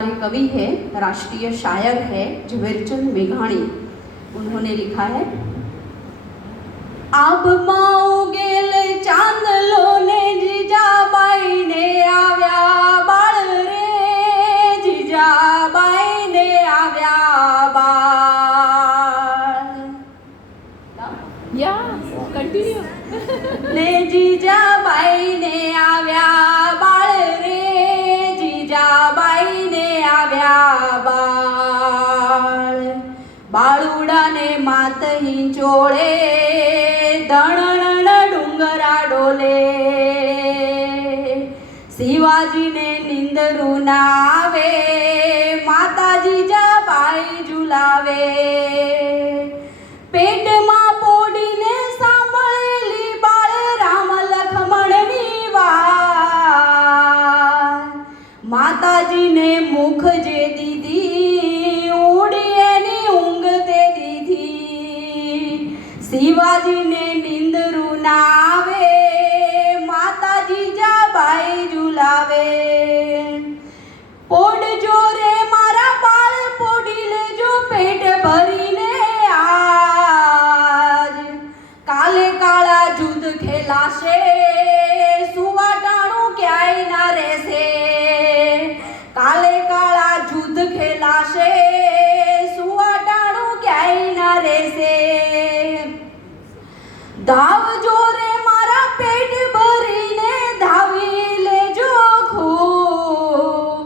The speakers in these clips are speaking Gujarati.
कवि है, राष्ट्रीय शायर है ઝવેરચંદ મેઘાણી। उन्होंने लिखा है, आब माओ गेल चांदलो ने जीजाबाई ने आव्या बाळ रे, जीजाबाई ने आव्या बाळ। कंटिन्यू ने जीजाबाई ने आव्या बाळ रे, जीजाबाई ने आव्या बाळ। बाळुडाने मात हिंचोळे, धणण डुंगरा डोले। शिवाजीने निंदरून आवे, माता जीजाबाई झुलावे। पेटમાં પોડીને સાંભળેલી બાળ રામ લખમણની વાત, માતાજીને મુખ જે દીધી, ઉડી એની ઊંઘ તે દીધી। શિવાજીને નિંદરું ના આવે, માતા જીજાબાઈ ઝુલાવે। પોડજો રે મારા બાળ, પોડી લેજો પેટ ભરીને આજ। કાલે કાળા જુદ ખેલાશે, સુવાટાણું ક્યાંય ના રહેશે। કાલે કાળા જુદ ખેલાશે, સુવાટાણું ક્યાંય ના રહેશે। ધાવજો રે મારા પેટ ભરીને, ધાવી લેજો ખૂબ,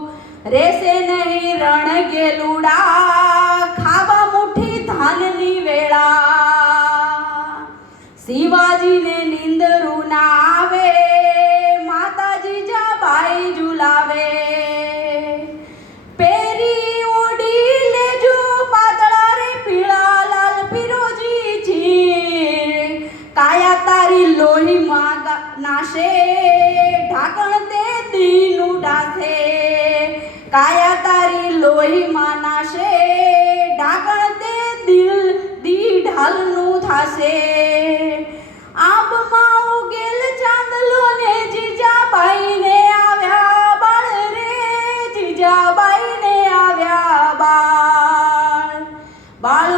રહેશે નહીં રણ ગેલુડા, ખાવા મુઠ્ઠી ધાનની વેળા। શિવાજીને નિંદરું ના આવે, માતા જીજાબાઈ ઝુલાવે। પેરી ઓડી લેજો પાતળા રે પીળા લાલ ફિરોજી ચીર, કાયા તારી લોહીમાં નાશે, ઢાંકણ તે દીન ઉડાશે। કાયા તારી લોહીમાં નાશે, ઢાંકણ તે દી ઢાલનું થાશે। આબમાં ઉગેલ ચાંદલો ને જીજાબાઈ ને આવ્યા બાળ રે, જીજાબાઈ ને આવ્યા બાળ। બાળ